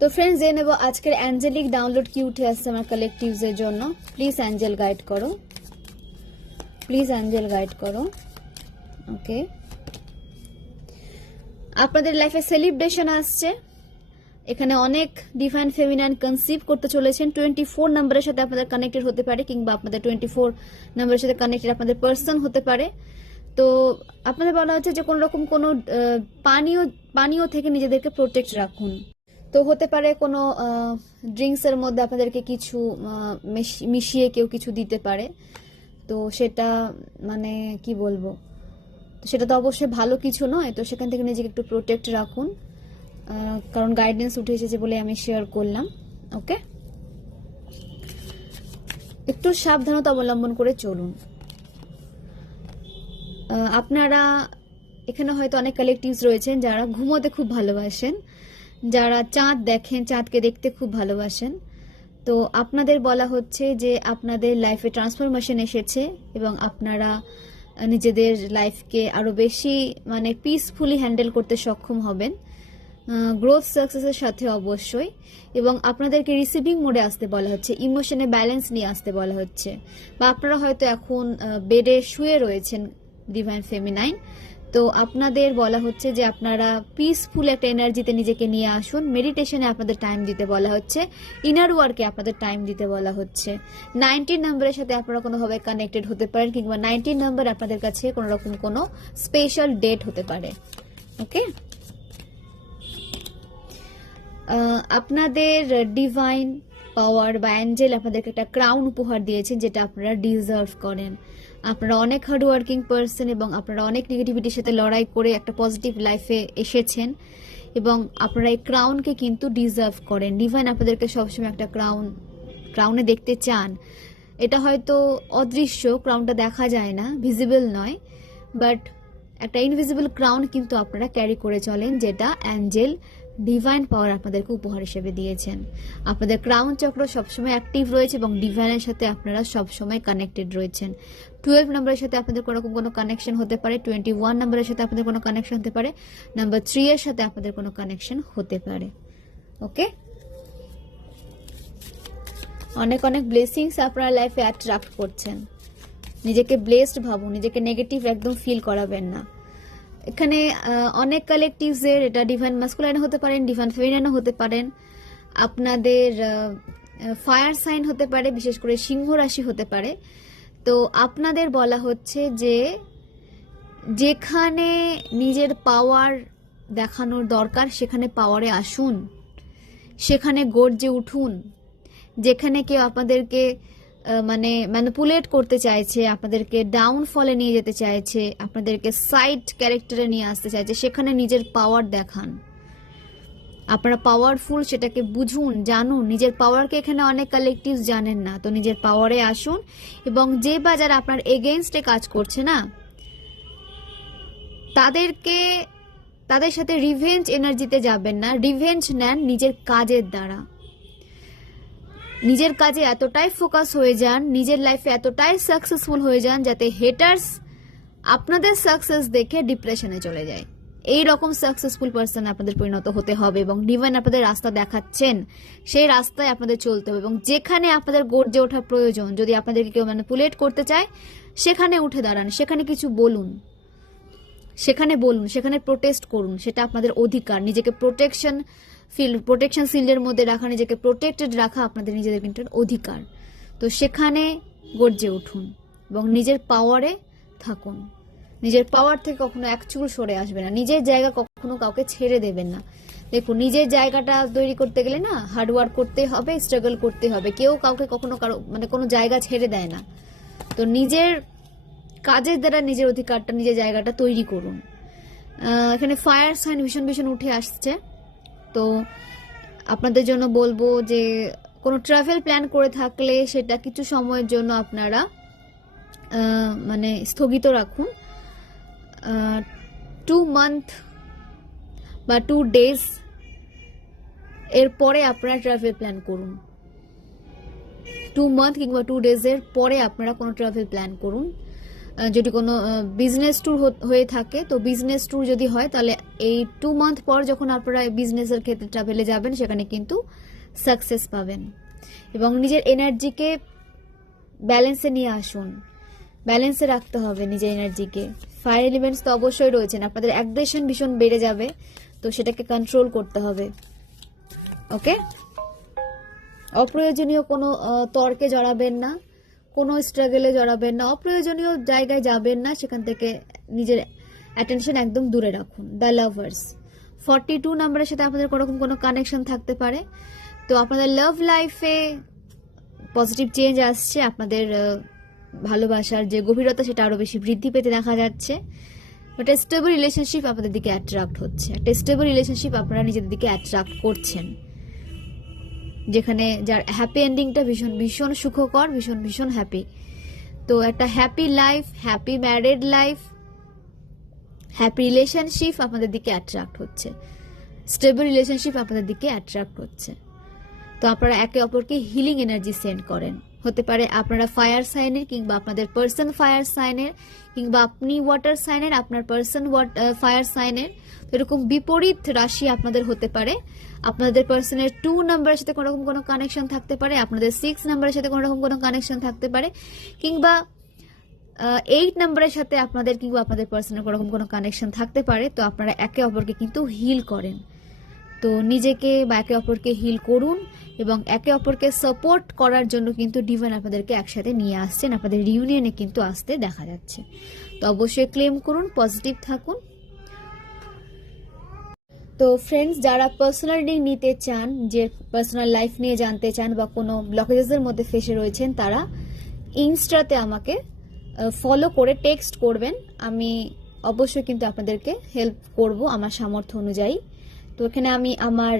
তো ফ্রেন্ডস, জেনে নেব আজকের অ্যাঞ্জেলিক ডাউনলোড কি উঠে আসছে আমার কালেকটিভসের জন্য। প্লিজ অ্যাঞ্জেল গাইড করো, প্লিজ অ্যাঞ্জেল গাইড করো। ওকে, আপনাদের লাইফে সেলিব্রেশন আসছে। এখানে অনেক ডিভাইন ফেমিনাইন কনসিভ করতে চলেছেন। 24 নাম্বারের সাথে আপনাদের কানেক্টেড হতে পারে, কিংবা আপনাদের 24 নাম্বারের সাথে কানেক্টেড আপনাদের পার্সন হতে পারে। তো আপনাদের বলা হচ্ছে যে কোনো রকম কোনো পানীয় থেকে নিজেদেরকে প্রোটেক্ট রাখুন। তো হতে পারে কোনো ড্রিঙ্কসের মধ্যে আপনাদেরকে কিছু মিশিয়ে কেউ কিছু দিতে পারে। তো সেটা মানে কি বলবো, তো সেটা তো অবশ্যই ভালো কিছু নয়। তো সেখান থেকে নিজেকে একটু প্রোটেক্ট রাখুন, কারণ গাইডেন্স উঠে এসেছে বলে আমি শেয়ার করলাম। ওকে, একটু সাবধানতা অবলম্বন করে চলুন। আপনারা এখানে হয়তো অনেক কালেকটিভস রয়েছেন যারা ঘুমোতে খুব ভালোবাসেন, যারা চাঁদ দেখেন, চাঁদকে দেখতে খুব ভালোবাসেন। তো আপনাদের বলা হচ্ছে যে আপনাদের লাইফে ট্রান্সফরমেশন এসেছে এবং আপনারা নিজেদের লাইফকে আরো বেশি মানে পিসফুলি হ্যান্ডেল করতে সক্ষম হবেন, গ্রোথ সাকসেসের সাথে অবশ্যই। এবং আপনাদেরকে রিসিভিং মোডে আসতে বলা হচ্ছে, ইমোশনে ব্যালেন্স নিয়ে আসতে বলা হচ্ছে। বা আপনারা হয়তো এখন বেডে শুয়ে রয়েছেন ডিভাইন ফেমিনাইন, তো আপনাদের বলা হচ্ছে যে আপনারা পিসফুল একটা এনার্জিতে নিজেকে নিয়ে আসুন। মেডিটেশনে আপনাদের টাইম দিতে বলা হচ্ছে, ইনার ওয়ার্কে আপনাদের টাইম দিতে বলা হচ্ছে। 19 নাম্বারের সাথে আপনারা কোনোভাবে কানেক্টেড হতে পারেন, কিংবা 19 নাম্বার আপনাদের কাছে কোনো রকম কোনো স্পেশাল ডেট হতে পারে। ওকে, আপনাদের ডিভাইন পাওয়ার বা অ্যাঞ্জেল আপনাদেরকে একটা ক্রাউন উপহার দিয়েছেন, যেটা আপনারা ডিজার্ভ করেন। আপনারা অনেক হার্ড ওয়ার্কিং পারসন এবং আপনারা অনেক নেগেটিভিটির সাথে লড়াই করে একটা পজিটিভ লাইফে এসেছেন, এবং আপনারা এই ক্রাউনকে কিন্তু ডিজার্ভ করেন। ডিভাইন আপনাদেরকে সবসময় একটা ক্রাউনে দেখতে চান। এটা হয়তো অদৃশ্য, ক্রাউনটা দেখা যায় না, ভিজিবল নয়, বাট একটা ইনভিজিবল ক্রাউন কিন্তু আপনারা ক্যারি করে চলেন, যেটা অ্যাঞ্জেল ডিভাইন পাওয়ার আপনাদেরকে উপহার হিসেবে দিয়েছেন। আপনাদের ক্রাউন চক্র সবসময় অ্যাক্টিভ রয়েছে এবং ডিভাইনের সাথে আপনারা সবসময় কানেক্টেড রয়েছেন। 12 নম্বরের সাথে আপনাদের কোনোরকম কোনো কানেকশন হতে পারে, 21 নম্বরের সাথে আপনাদের কোনো কানেকশন হতে পারে, নাম্বার 3 এর সাথে আপনাদের কোনো কানেকশন হতে পারে। ওকে, অনেক অনেক ব্লেসিংস আপনারা লাইফে অ্যাট্রাক্ট করছেন। নিজেকে ব্লেসড ভাবুন, নিজেকে নেগেটিভ একদম ফিল করাবেন না। এখানে অনেক কালেকটিভসের এটা ডিভাইন মাস্কুলাইন হতে পারেন, ডিভাইন ফেমিনাইনও হতে পারেন, আপনাদের ফায়ার সাইন হতে পারে, বিশেষ করে সিংহ রাশি হতে পারে। তো আপনাদের বলা হচ্ছে যে যেখানে নিজের পাওয়ার দেখানোর দরকার সেখানে পাওয়ারে আসুন, সেখানে গর্জে উঠুন। যেখানে কেউ আপনাদেরকে মানে ম্যানিপুলেট করতে চাইছে, আপনাদেরকে ডাউনফলে নিয়ে যেতে চাইছে, আপনাদেরকে সাইড ক্যারেক্টারে নিয়ে আসতে চাইছে, সেখানে নিজের পাওয়ার দেখান। আপনারা পাওয়ারফুল, সেটাকে বুঝুন, জানুন। নিজের পাওয়ারকে এখানে অনেক কালেকটিভ জানেন না, তো নিজের পাওয়ারে আসুন। এবং যে বা যারা আপনার এগেইনস্টে কাজ করছে না, তাদের সাথে রিভেঞ্জ এনার্জিতে যাবেন না। রিভেঞ্জ নেন নিজের কাজের দ্বারা। নিজের কাজে এতটাই ফোকাস হয়ে যান, নিজের লাইফে এতটাই সাকসেসফুল হয়ে যান, যাতে হেটার্স আপনাদের সাকসেস দেখে ডিপ্রেশনে চলে যায়। এই রকম সাকসেসফুল পারসন আপনাদের পরিণত হতে হবে, এবং ডিভাইন আপনাদের রাস্তা দেখাচ্ছেন, সেই রাস্তায় আপনাদের চলতে হবে। এবং যেখানে আপনাদের গর্জে ওঠা প্রয়োজন, যদি আপনাদেরকে কেউ ম্যানিপুলেট করতে চায়, সেখানে উঠে দাঁড়ান, সেখানে কিছু বলুন, সেখানে প্রোটেস্ট করুন। সেটা আপনাদের অধিকার। নিজেকে প্রোটেকশন শিল্ডের মধ্যে রাখা, নিজেকে প্রোটেক্টেড রাখা আপনাদের নিজেদের কিন্তু অধিকার। তো সেখানে গর্জে উঠুন এবং নিজের পাওয়ারে থাকুন। নিজের পাওয়ার থেকে কখনো এক চুল সরে আসবে না। নিজের জায়গা কখনো কাউকে ছেড়ে দেবেন না। দেখুন, নিজের জায়গাটা তৈরি করতে গেলে না হার্ডওয়ার্ক করতে হবে, স্ট্রাগল করতে হবে। কেউ কাউকে কখনো মানে কোনো জায়গা ছেড়ে দেয় না। তো নিজের কাজের দ্বারা নিজের অধিকারটা, নিজের জায়গাটা তৈরি করুন। এখানে ফায়ার সাইন ভীষণ ভীষণ উঠে আসছে। তো আপনাদের জন্য বলবো যে কোনো ট্রাভেল প্ল্যান করে থাকলে সেটা কিছু সময়ের জন্য আপনারা মানে স্থগিত রাখুন। 2 মান্থ বা 2 ডেজ এর পরে আপনারা ট্রাভেল প্ল্যান করুন। 2 মান্থ কিংবা 2 ডেজের পরে আপনারা কোনো ট্রাভেল প্ল্যান করুন। যদি কোনো বিজনেস ট্যুর হয়ে থাকে, তো বিজনেস ট্যুর যদি হয় তাহলে এই 2 মান্থ পর যখন আপনারা বিজনেসের ক্ষেত্রে ট্রাভেলে যাবেন সেখানে কিন্তু সাকসেস পাবেন। এবং নিজের এনার্জিকে ব্যালেন্সে নিয়ে আসুন, ব্যালেন্সে রাখতে হবে নিজের এনার্জিকে। ফায়ার এলিমেন্টস তো অবশ্যই রয়েছেন, আপনাদের অ্যাগ্রেশন ভীষণ বেড়ে যাবে, তো সেটাকে কন্ট্রোল করতে হবে। ওকে, অপ্রয়োজনীয় কোনো তর্কে জড়াবেন না, কোনো স্ট্রাগলে জড়াবেন না, অপ্রয়োজনীয় জায়গায় যাবেন না, সেখান থেকে নিজের অ্যাটেনশন একদম দূরে রাখুন। দ্য লাভার্স 42 নাম্বারের সাথে আপনাদের কোনোরকম কোনো কানেকশন থাকতে পারে, তো আপনাদের লাভ লাইফে পজিটিভ চেঞ্জ আসছে, আপনাদের ভালোবাসার যে গভীরতা সেটা আরও বেশি বৃদ্ধি পেতে দেখা যাচ্ছে। একটা স্টেবল রিলেশনশিপ আপনাদের দিকে অ্যাট্রাক্ট হচ্ছে, একটা স্টেবল রিলেশনশিপ আপনারা নিজেদের দিকে অ্যাট্রাক্ট করছেন, যেখানে যার হ্যাপি এন্ডিংটা ভীষণ ভীষণ সুখকর, ভীষণ ভীষণ হ্যাপি। তো একটা happy life, happy married life, happy relationship আপনাদের দিকে অ্যাট্রাক্ট হচ্ছে, স্টেবল রিলেশনশিপ আপনাদের দিকে অ্যাট্রাক্ট হচ্ছে। তো আপনারা একে অপরকে হিলিং এনার্জি সেন্ড করেন, হতে পারে আপনারা ফায়ার সাইনের কিংবা আপনাদের পার্সন ফায়ার সাইনের, কিংবা আপনি ওয়াটার সাইনের আপনার পার্সন ফায়ার সাইনের। তো এরকম বিপরীত রাশি আপনাদের হতে পারে, আপনাদের পার্সনের 2 নাম্বারের সাথে কোনোরকম কোনো কানেকশন থাকতে পারে, আপনাদের 6 নাম্বারের সাথে কোনোরকম কোনো কানেকশন থাকতে পারে, কিংবা 8 নাম্বারের সাথে আপনাদের কিংবা আপনাদের পার্সনের কোনোরকম কোনো কানেকশন থাকতে পারে। তো আপনারা একে অপরকে কিন্তু হিল করেন, তো নিজেকে বা একে অপরকে হিল করুন এবং একে অপরকে সাপোর্ট করার জন্য কিন্তু ডিভাইন আপনাদেরকে একসাথে নিয়ে আসছেন, আপনাদের রিউনিয়নে কিন্তু আসতে দেখা যাচ্ছে। তো অবশ্যই ক্লেম করুন, পজিটিভ থাকুন। তো ফ্রেন্ডস, যারা পার্সোনাল রিডিং নিতে চান, যে পার্সোনাল লাইফ নিয়ে জানতে চান বা কোনো ব্লকেজেসের মধ্যে ফেসে রয়েছেন, তারা ইনস্টাতে আমাকে ফলো করে টেক্সট করবেন, আমি অবশ্যই কিন্তু আপনাদেরকে হেল্প করব আমার সামর্থ্য অনুযায়ী। তো এখানে আমি আমার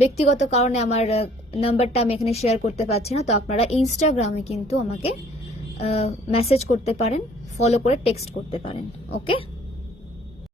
ব্যক্তিগত কারণে আমার নাম্বারটা আমি এখানে শেয়ার করতে পারছি না, তো আপনারা ইনস্টাগ্রামে কিন্তু আমাকে মেসেজ করতে পারেন, ফলো করে টেক্সট করতে পারেন। ওকে।